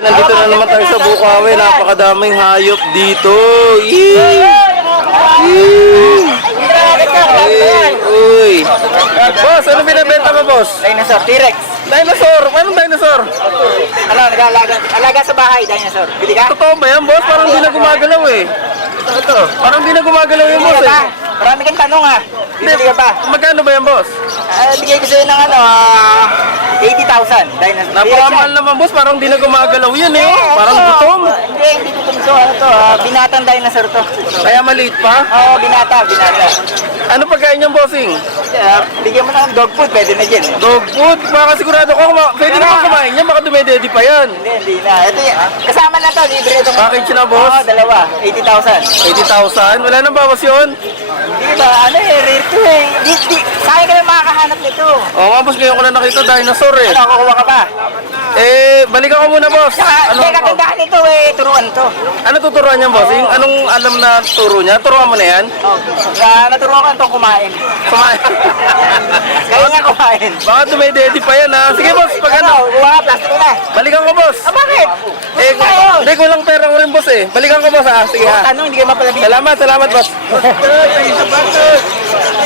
Nandito na naman tayo sa Bukawi. Napakadaming hayop dito. Yee! Uy! Boss, ano binibenta mo, boss? Dinosaur, T-Rex. Dinosaur! Anong dinosaur? Ano, alaga sa bahay, dinosaur. Bili ka? Totoo ba yan, boss? Parang di na gumagalaw eh. Ito. Parang di na gumagalaw yung Bili boss ka ba? eh. Marami kang tanong ah. Bili ka ba? Magkano ba yan, boss? Bigay ko sa'yo ng 80,000. Dinosaur. Napakamahal naman, boss. Parang di na gumagalaw yan eh. Parang gutom. Hindi gutom to. Ano to? Binatang dinosaur to. Kaya maliit pa. Oo, binata. Ano pagkain niyang bossing? Bigyan mo ng dog food, pwede na dyan. Dog food. Baka sigurado ko, pwede naman kumain yan. Baka dumededi pa yan. Hindi na. Ito yung, kasama na to, libre itong... Package na, boss? Oo, dalawa. 80,000. 80,000. Wala nang bawas yun. Hindi ba? Ano eh, rare to eh. Sayang ka lang makakahanap nito. Oo nga, boss. Ngayon ko lang nakita dinosaur eh. Ano, kukuha ka ba? Balikan ko muna, boss. Saka, hindi, kagandahan nito eh, turuan to. Ano tuturuan niya, boss? Yung anong alam na turo niya? Turuan mo na yan? Naturuan ko itong kumain. Kumain. Kaya nga kumain. Baka dumededi pa yan, ha? Sige, boss. Pag ano? Kuha ka, plastic na. Balikan ko, boss. Bakit? Hindi ko lang pera ko rin, boss eh. Balikan ko, boss, ha? Sige, ha? Ano, hindi kayo mapalabing. Salamat, boss.